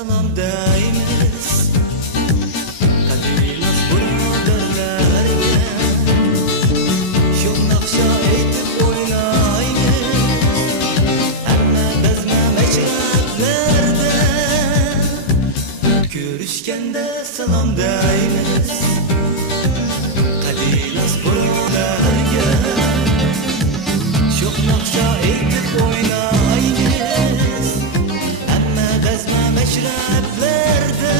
salam deymiz. Qadriymiz birodarlarga, shu naqsha aytib o'ynaymiz. Hamma bizma mashrablarda ko'rishganda salam deymiz. Qadriymiz birodarlarga, shu naqsha aytib o'ynaymiz. Hamma bizma mashrablarda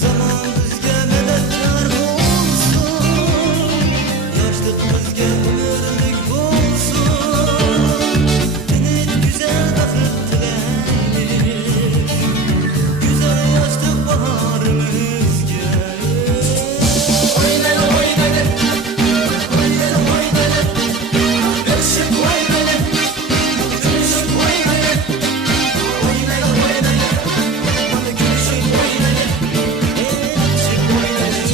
zaman bizga madadkor bo'lsin, yoshlik bizga umrlik bo'lsin. Tinch güzel baxit tilaymiz, güzel yoshlik bahorimizga. O'ynaydi, o'ynaydi, o'ynaydi, o'ynaydi, o'shib o'ynaydi, kulishib o'ynaydi, o'ynaydi, o'ynaydi, mana kulishib o'ynaydi, kulishib o'ynaydi,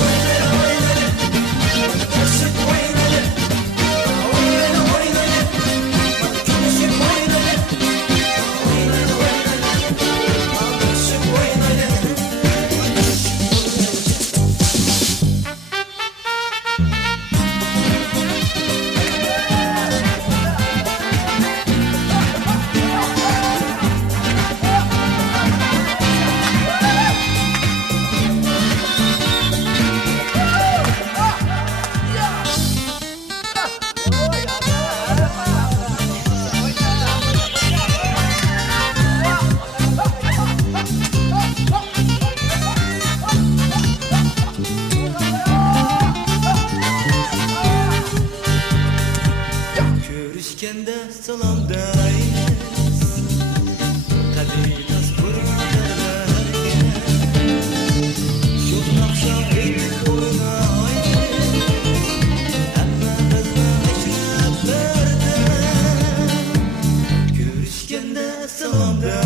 o'ynaydi, o'ynaydi, o'shib o'ynaydi, o'ynaydi, o'ynaydi, mana kulishib o'ynaydi, o'ynaydi, o'ynaydi, ko'rishganda salom deymiz. Qadriymiz birodarlarga, shu naqsha aytib o'ynaymiz. Hamma bizma mashrablarda ko'rishganda salom deymiz.